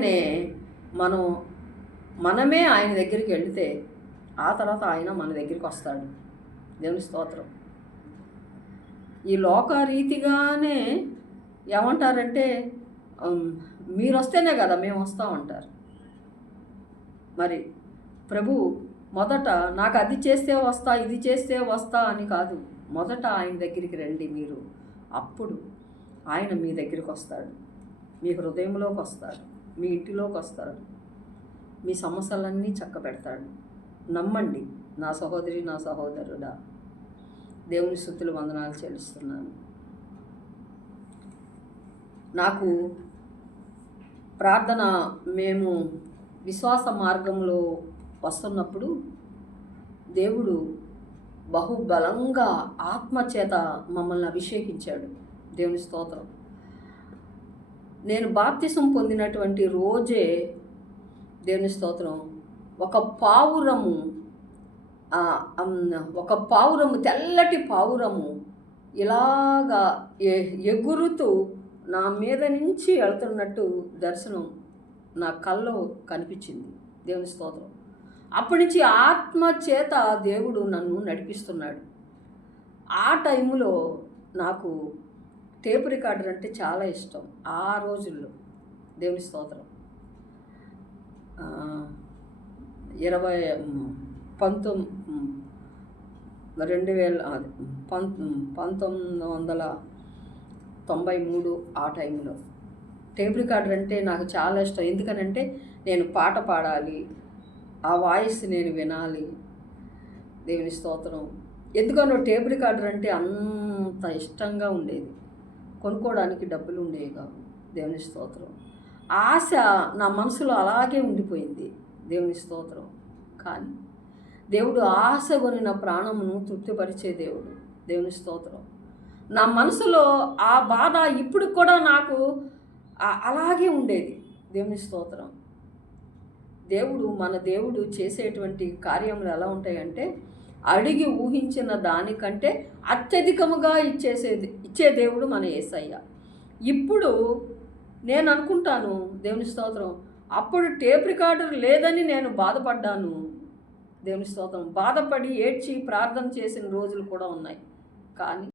అనే మనం మనమే ఆయన దగ్గరికి వెళితే ఆ తర్వాత ఆయన మన దగ్గరికి వస్తాడు. దేవుని స్తోత్రం. ఈ లోక రీతిగానే ఏమంటారంటే మీరు వస్తేనే కదా మేము వస్తామంటారు మరి ప్రభు మొదట నాకు అది చేస్తే వస్తా ఇది చేస్తే వస్తా అని కాదు. మొదట ఆయన దగ్గరికి రండి మీరు. అప్పుడు ఆయన మీ దగ్గరికి వస్తాడు. మీ హృదయంలోకి వస్తాడు. మీ ఇంటిలోకి వస్తాడు. మీ సమస్యలన్నీ చక్కబెడతాడు. నమ్మండి నా సహోదరి నా సహోదరుడా. దేవుని స్థుతులు వందనాలు చెల్లిస్తున్నాను. నాకు ప్రార్థన మేము విశ్వాస మార్గంలో వస్తున్నప్పుడు దేవుడు బహుబలంగా ఆత్మచేత మమ్మల్ని అభిషేకించాడు. దేవుని స్తోత్రం. నేను బాప్తిసం పొందినటువంటి రోజే దేవుని స్తోత్రం. ఒక పావురము ఒక పావురము తెల్లటి పావురము ఇలాగా ఎ- ఎగురుతూ నా మీద నుంచి వెళ్తున్నట్టు దర్శనం నా కల్లో కనిపించింది దేవుని స్తోత్రం. అప్పటి నుంచి ఆత్మ చేత దేవుడు నన్ను నడిపిస్తున్నాడు. ఆ టైంలో నాకు టేప్ రికార్డర్ అంటే చాలా ఇష్టం. ఆ రోజుల్లో దేవుని స్తోత్రం. ఇరవై పంతొమ్మిది రెండు వేల పంత పంతొమ్మిది వందల తొంభై మూడు ఆ టైంలో. టేప్ రికార్డర్ అంటే నాకు చాలా ఇష్టం. ఎందుకనంటే నేను పాట పాడాలి ఆ వాయిస్ నేను వినాలి. దేవుని స్తోత్రం. ఎందుకనో టేప్ రికార్డర్ అంటే అంత ఇష్టంగా ఉండేది. కొనుక్కోవడానికి డబ్బులు ఉండేవి కావు దేవుని స్తోత్రం. ఆశ నా మనసులో అలాగే ఉండిపోయింది. దేవుని స్తోత్రం. కానీ దేవుడు ఆశ కొనిన ప్రాణమును తృప్తిపరిచే దేవుడు. దేవుని స్తోత్రం. నా మనసులో ఆ బాధ ఇప్పుడు కూడా నాకు అలాగే ఉండేది. దేవుని స్తోత్రం. దేవుడు మన దేవుడు చేసేటువంటి కార్యములు ఎలా ఉంటాయంటే అడిగి ఊహించిన దానికంటే అత్యధికముగా ఇచ్చేసేది ఇచ్చే దేవుడు మన ఏసయ్య. ఇప్పుడు నేను అనుకుంటాను దేవుని స్తోత్రం అప్పుడు టేప్ రికార్డర్ లేదని నేను బాధపడ్డాను. దేవుని స్తోత్రం బాధపడి ఏడ్చి ప్రార్థన చేసిన రోజులు కూడా ఉన్నాయి. కానీ